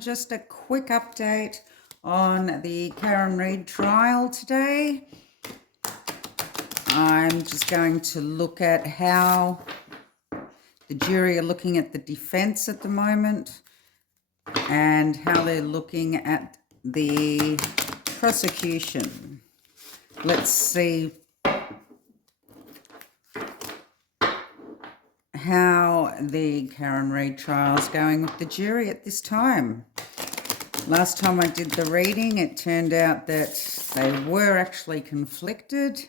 just a quick update on the Karen Reid trial today. I'm just going to look at how the jury are looking at the defense at the moment and how they're looking at the prosecution. Let's see how the Karen Reid trial is going with the jury at this time. Last time I did the reading, it turned out that they were actually conflicted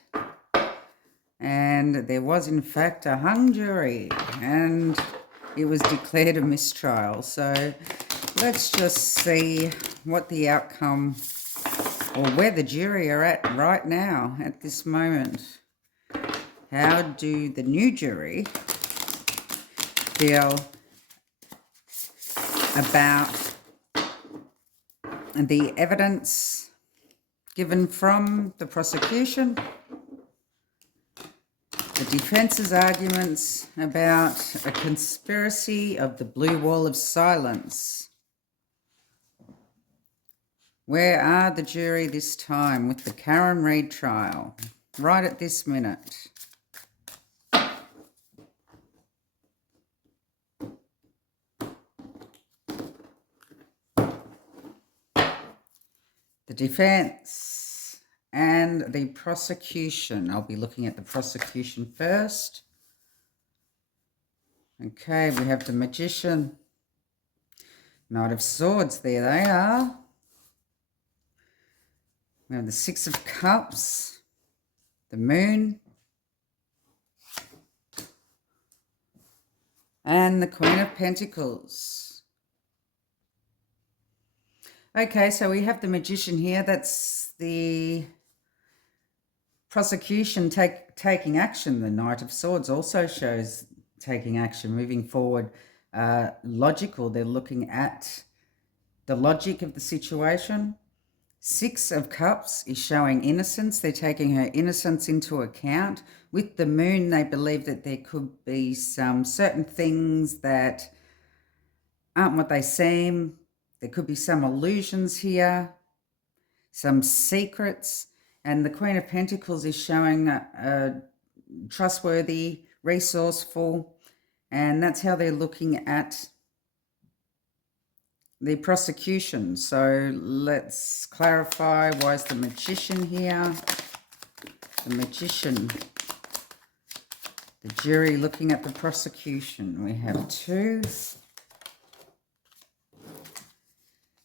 and there was in fact a hung jury and it was declared a mistrial. So let's just see what the outcome or where the jury are at right now at this moment. How do the new jury feel about the evidence given from the prosecution, the defense's arguments about a conspiracy of the blue wall of silence? Where are the jury this time with the Karen Reid trial right at this minute? The defense and the prosecution. I'll be looking at the prosecution first. Okay, we have the Magician, Knight of Swords, there they are. We have the Six of Cups, the Moon, and the Queen of Pentacles. Okay, so we have the Magician here. That's the prosecution taking action. The Knight of Swords also shows taking action, moving forward. Logical, they're looking at the logic of the situation. Six of Cups is showing innocence. They're taking her innocence into account. With the Moon, they believe that there could be some certain things that aren't what they seem. There could be some illusions here, some secrets. And the Queen of Pentacles is showing trustworthy, resourceful, and that's how they're looking at the prosecution. So let's clarify, why is the Magician here? The Magician, the jury looking at the prosecution. We have two.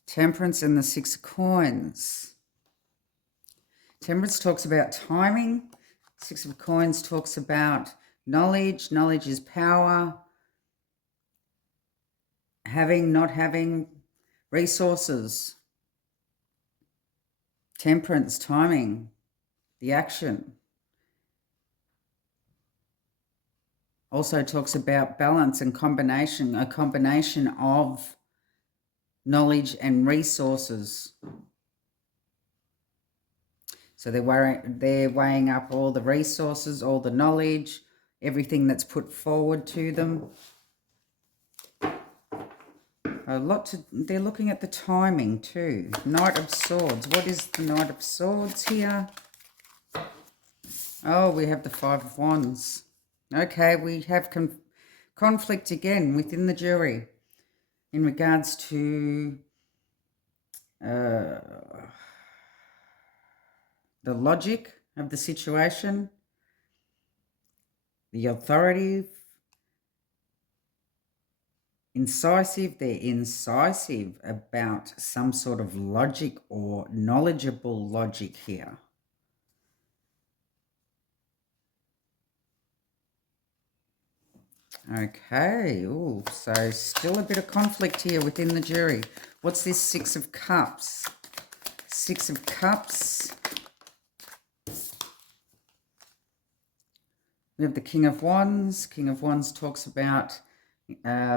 Temperance and the Six of Coins. Temperance talks about timing. Six of Coins talks about knowledge. Knowledge is power. Having, not having, resources. Temperance, timing, the action. Also talks about balance and combination, a combination of knowledge and resources. So they're weighing up all the resources, all the knowledge, everything that's put forward to them. They're looking at the timing too. Knight of Swords. What is the Knight of Swords here? Oh, we have the Five of Wands. Okay, we have conflict again within the jury in regards to the logic of the situation, the authority, incisive. They're incisive about some sort of logic or knowledgeable logic here. Okay, ooh, so still a bit of conflict here within the jury. What's this Six of Cups? Six of Cups. We have the King of Wands. King of Wands talks about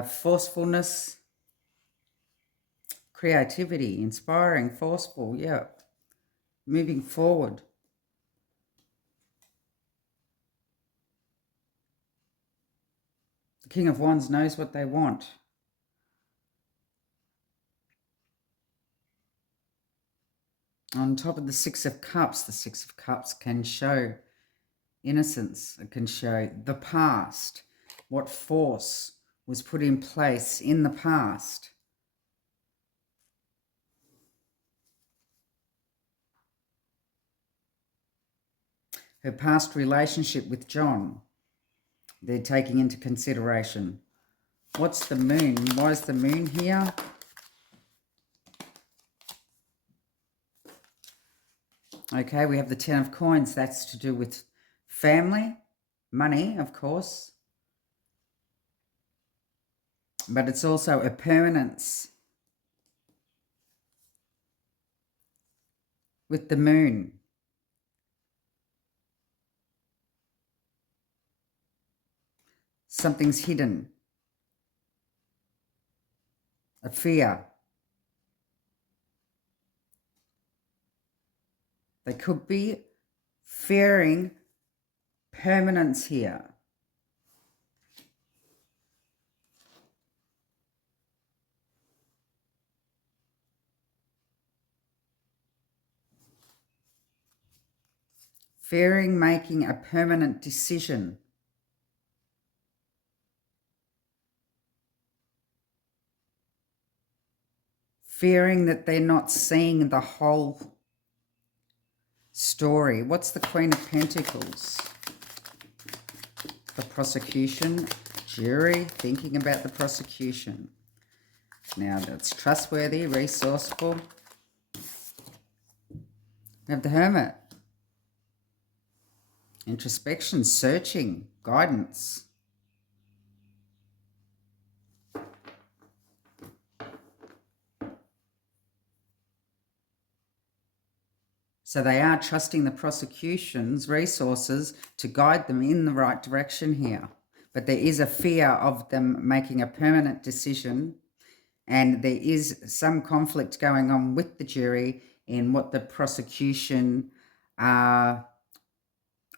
forcefulness, creativity, inspiring, forceful, yeah, moving forward. The King of Wands knows what they want. On top of the Six of Cups can show innocence. It can show the past, what force was put in place in the past. Her past relationship with John, they're taking into consideration. What's the moon? Why is the moon here? Okay, we have the Ten of Coins. That's to do with family, money, of course. But it's also a permanence with the moon. Something's hidden. A fear. They could be fearing permanence here. Fearing making a permanent decision. Fearing that they're not seeing the whole story. What's the Queen of Pentacles? The prosecution, jury, thinking about the prosecution. Now that's trustworthy, resourceful. We have the Hermit. Introspection, searching, guidance. So they are trusting the prosecution's resources to guide them in the right direction here. But there is a fear of them making a permanent decision, and there is some conflict going on with the jury in what the prosecution are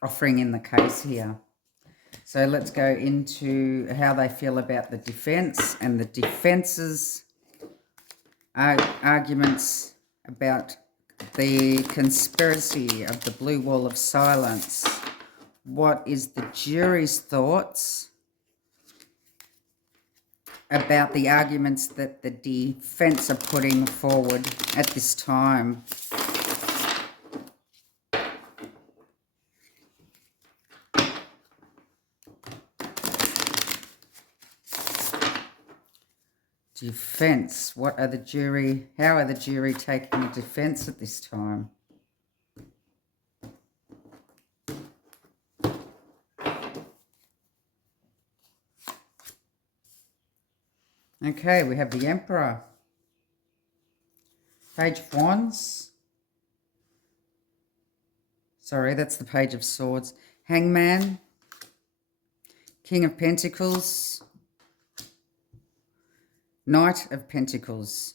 offering in the case here. So let's go into how they feel about the defense and the defense's arguments about the conspiracy of the blue wall of silence. What is the jury's thoughts about the arguments that the defense are putting forward at this time? Defense. What are the jury? How are the jury taking the defense at this time? Okay, we have the Emperor. Page of Wands. Sorry, that's the Page of Swords. Hangman. King of Pentacles. Knight of Pentacles.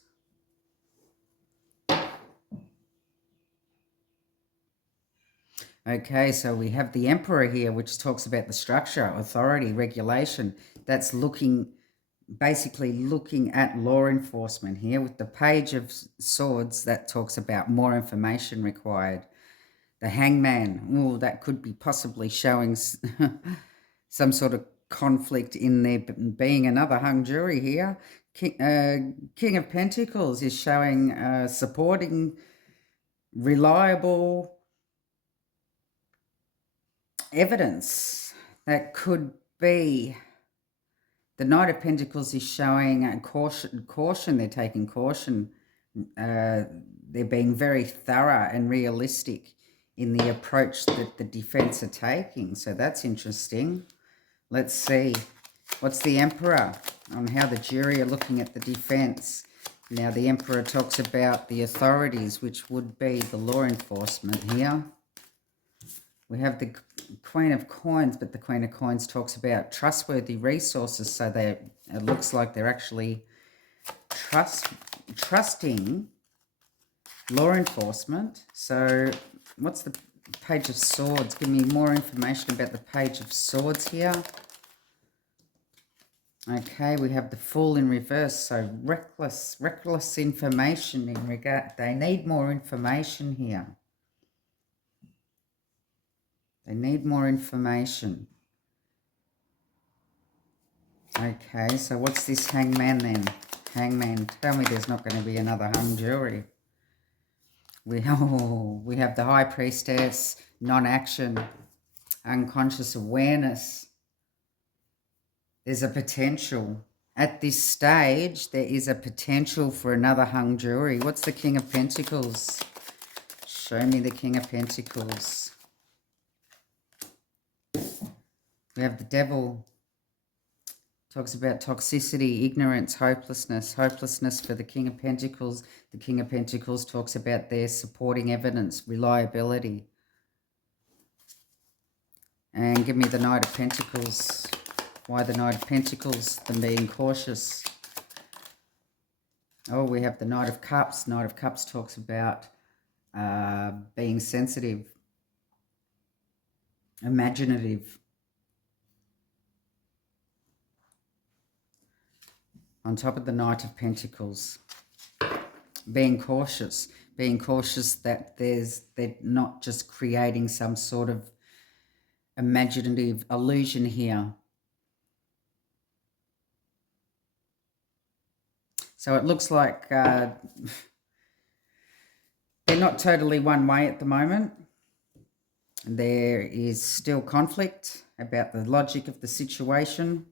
Okay, so we have the Emperor here, which talks about the structure, authority, regulation. That's basically looking at law enforcement here. With the Page of Swords, that talks about more information required. The Hangman, that could be possibly showing some sort of conflict in there being another hung jury here. King of Pentacles is showing supporting reliable evidence. That could be. The Knight of Pentacles is showing caution. They're taking caution. They're being very thorough and realistic in the approach that the defense are taking. So that's interesting. Let's see. What's the Emperor on how the jury are looking at the defense? Now, the Emperor talks about the authorities, which would be the law enforcement here. We have the Queen of Coins, but the Queen of Coins talks about trustworthy resources. So it looks like they're actually trusting law enforcement. So what's the Page of Swords? Give me more information about the Page of Swords here. Okay, we have the Fool in reverse. So reckless information in regard. They need more information here. They need more information. Okay, so what's this Hangman then? Hangman, tell me there's not going to be another hung jury. We have the High Priestess, non-action, unconscious awareness. There's a potential. At this stage, there is a potential for another hung jury. What's the King of Pentacles? Show me the King of Pentacles. We have the Devil. Talks about toxicity, ignorance, hopelessness. Hopelessness for the King of Pentacles. The King of Pentacles talks about their supporting evidence, reliability. And give me the Knight of Pentacles. Why the Knight of Pentacles? Them being cautious. Oh, we have the Knight of Cups. Knight of Cups talks about being sensitive, imaginative. On top of the Knight of Pentacles, being cautious that they're not just creating some sort of imaginative illusion here. So it looks like they're not totally one way at the moment. There is still conflict about the logic of the situation.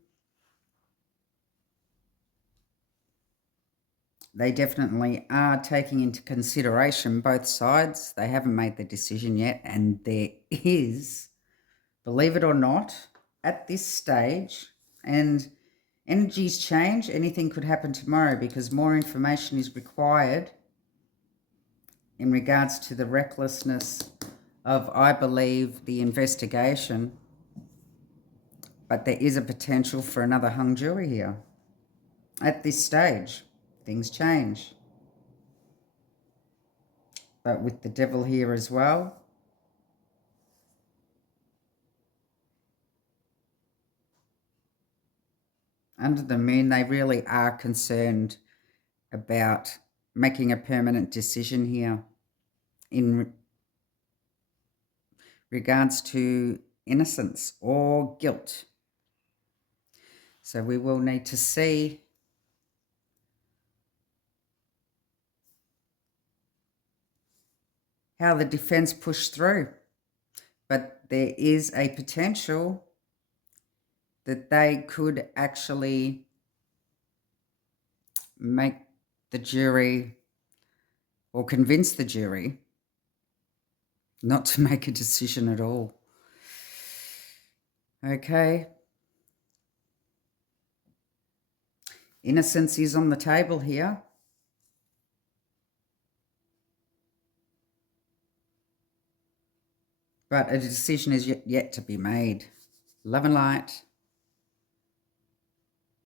They definitely are taking into consideration both sides. They haven't made the decision yet, and there is, believe it or not, at this stage, and energies change, anything could happen tomorrow because more information is required in regards to the recklessness of, I believe, the investigation. But there is a potential for another hung jury here. At this stage, things change. But with the Devil here as well, under the Moon, they really are concerned about making a permanent decision here in regards to innocence or guilt. So we will need to see how the defense push through. But there is a potential that they could actually make the jury or convince the jury not to make a decision at all. Okay. Innocence is on the table here. But a decision is yet to be made. Love and light.